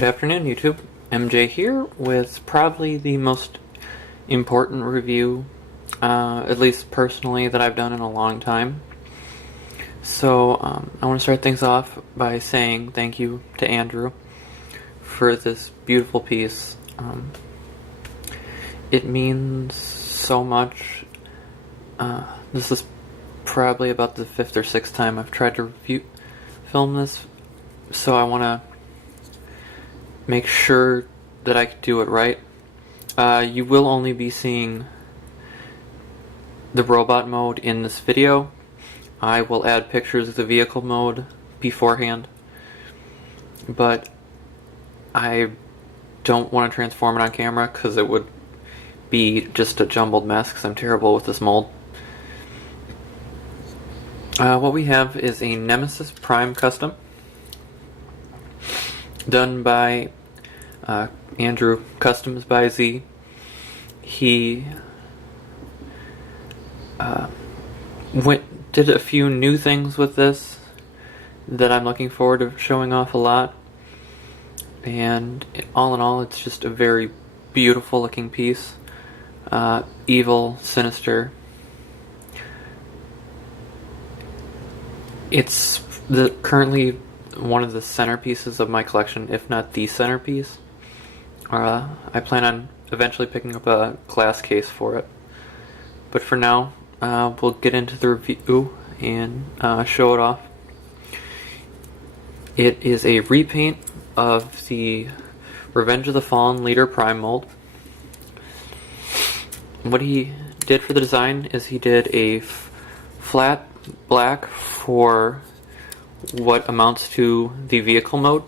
Good afternoon, YouTube. MJ here with probably the most important review, at least personally, that I've done in a long time. So I want to start things off by saying thank you to Andrew for this beautiful piece. It means so much. This is probably about the 5th or 6th time I've tried to film this, so I want to make sure that I can do it right. You will only be seeing the robot mode in this video. I will add pictures of the vehicle mode beforehand, but I don't want to transform it on camera because it would be just a jumbled mess because I'm terrible with this mold. What we have is a Nemesis Prime Custom done by Andrew, Customs by Z. He did a few new things with this that I'm looking forward to showing off a lot, and all in all, it's just a very beautiful looking piece. Evil, sinister. It's currently one of the centerpieces of my collection, if not the centerpiece. I plan on eventually picking up a glass case for it. But for now, we'll get into the review and show it off. It is a repaint of the Revenge of the Fallen Leader Prime mold. What he did for the design is he did a flat black for what amounts to the vehicle mode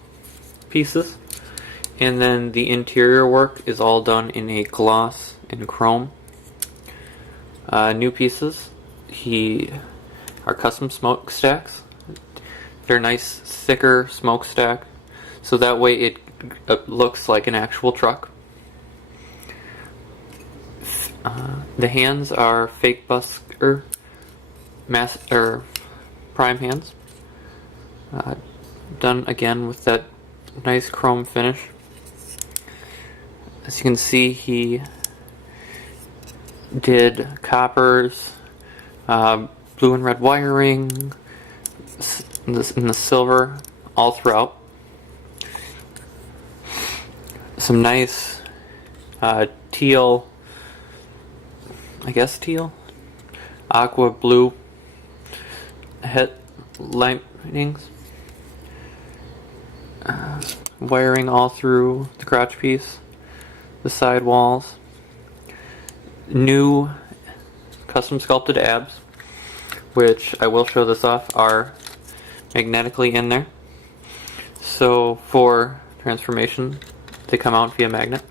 pieces, and then the interior work is all done in a gloss and chrome. New pieces are custom smokestacks. They're nice thicker smokestack, so that way it looks like an actual truck. The hands are fake busker prime hands, done again with that nice chrome finish. As you can see, he did coppers, blue and red wiring, in the silver all throughout. Some nice teal, aqua blue headlightings, wiring all through the crotch piece, the side walls, new custom sculpted abs, which I will show this off, are magnetically in there. So for transformation, they come out via magnet.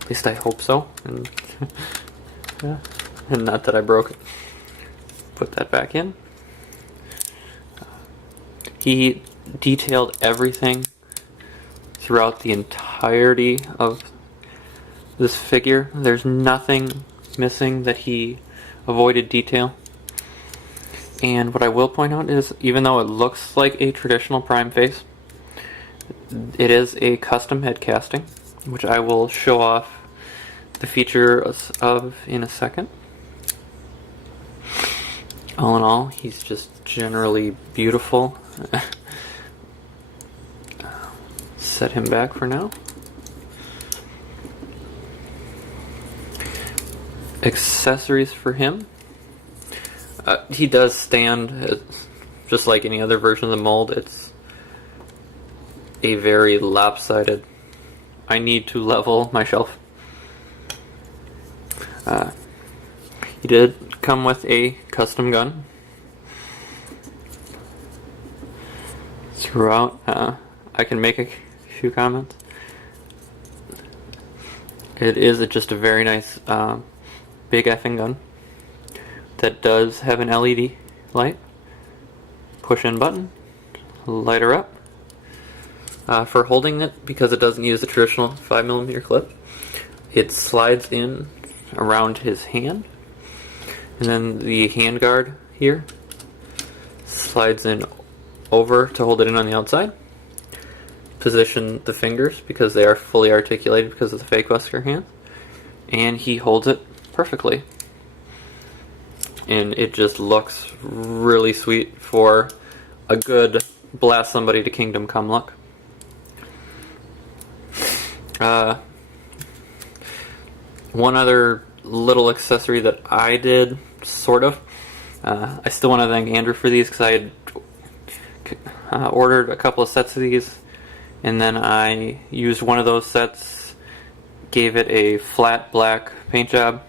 At least I hope so. And yeah, and not that I broke it. Put that back in. He detailed everything throughout the entirety of this figure. There's nothing missing that he avoided detail. And what I will point out is, even though it looks like a traditional Prime face, it is a custom head casting, which I will show off the features of in a second. All in all, he's just generally beautiful. Set him back for now. Accessories for him. He does stand just like any other version of the mold. It's a very lopsided. I need to level my shelf. He did come with a custom gun throughout. I can make a few comments. It is just a very nice big effing gun that does have an LED light. Push in button, light her up. For holding it, because it doesn't use the traditional 5mm clip, it slides in around his hand, and then the hand guard here slides in over to hold it in on the outside. position the fingers because they are fully articulated because of the fake Wesker hands, and he holds it perfectly. And it just looks really sweet for a good blast somebody to Kingdom Come look. One other little accessory that I did, sort of. I still want to thank Andrew for these because I had ordered a couple of sets of these, and then I used one of those sets, gave it a flat black paint job,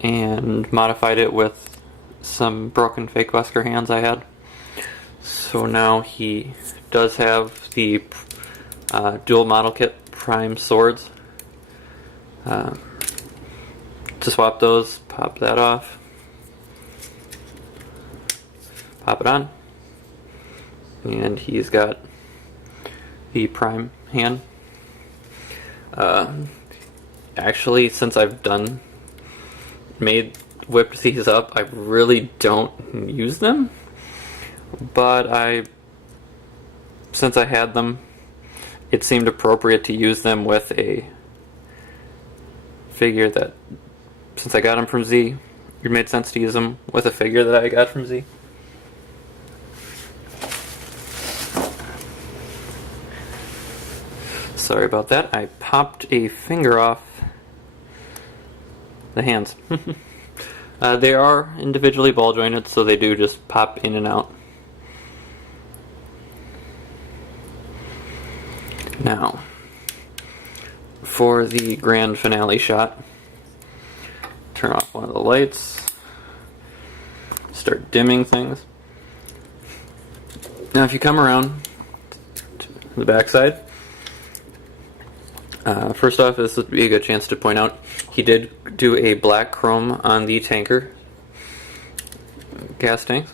and modified it with some broken fake Wesker hands I had. So now he does have the dual model kit prime swords. To swap those, pop that off, pop it on, and he's got the prime hand. Actually, since I've whipped these up, I really don't use them, but since I had them, it seemed appropriate to use them with a figure that, since I got them from Z, it made sense to use them with a figure that I got from Z. Sorry about that. I popped a finger off the hands. They are individually ball jointed, so they do just pop in and out. Now, for the grand finale shot, turn off one of the lights, start dimming things. Now if you come around to the back side, first off, this would be a good chance to point out he did do a black chrome on the tanker gas tanks.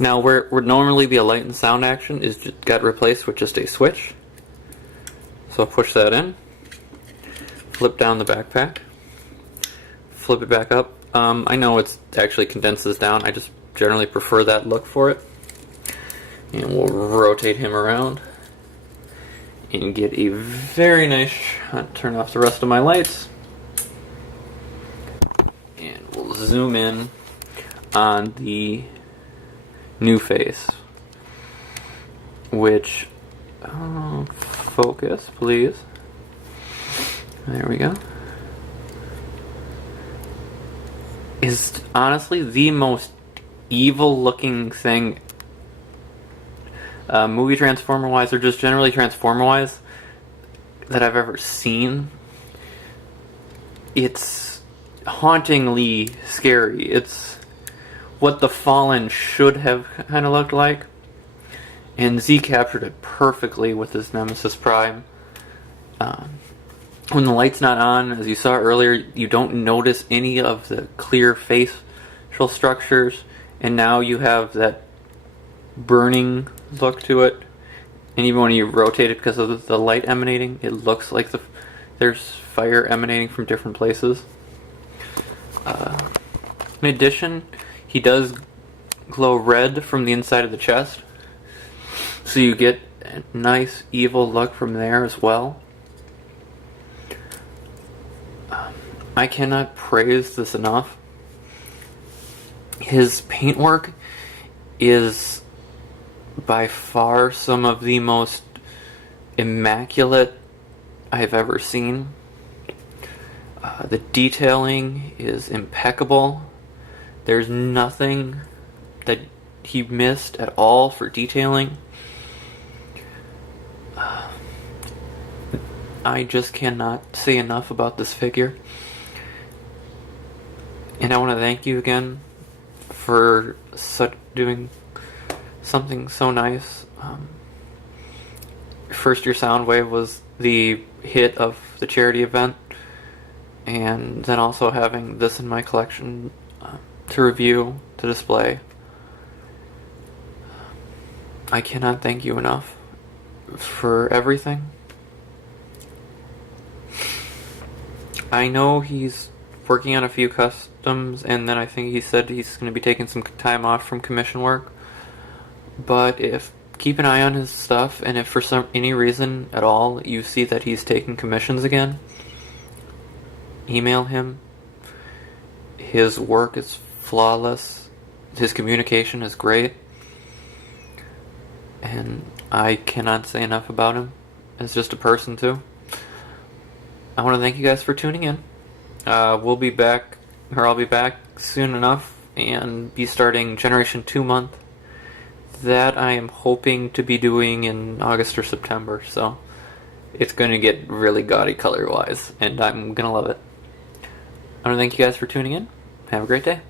Now where would normally be a light and sound action got replaced with just a switch. So I'll push that in, flip down the backpack, flip it back up. I know it actually condenses down. I just generally prefer that look for it. And we'll rotate him around and get a very nice shot. Turn off the rest of my lights. And we'll zoom in on the new face, which, focus please. There we go. Is honestly the most evil looking thing, movie Transformer wise, or just generally Transformer wise, that I've ever seen. It's hauntingly scary. It's what the Fallen should have kind of looked like, and Z captured it perfectly with his Nemesis Prime. When the light's not on, as you saw earlier, you don't notice any of the clear facial structures, and now you have that burning look to it. And even when you rotate it because of the light emanating, it looks like there's fire emanating from different places. In addition, he does glow red from the inside of the chest, so you get a nice evil look from there as well. I cannot praise this enough. His paintwork is by far some of the most immaculate I've ever seen. The detailing is impeccable. There's nothing that he missed at all for detailing. I just cannot say enough about this figure. And I want to thank you again for doing something so nice. First, your Soundwave was the hit of the charity event, and then also having this in my collection to review, to display. I cannot thank you enough for everything. I know he's working on a few customs, and then I think he said he's going to be taking some time off from commission work. But if keep an eye on his stuff, and if for any reason at all you see that he's taking commissions again, email him. His work is flawless. His communication is great. And I cannot say enough about him as just a person, too. I want to thank you guys for tuning in. I'll be back soon enough and be starting Generation 2 month. That I am hoping to be doing in August or September, so it's going to get really gaudy color-wise, and I'm going to love it. I want to thank you guys for tuning in. Have a great day.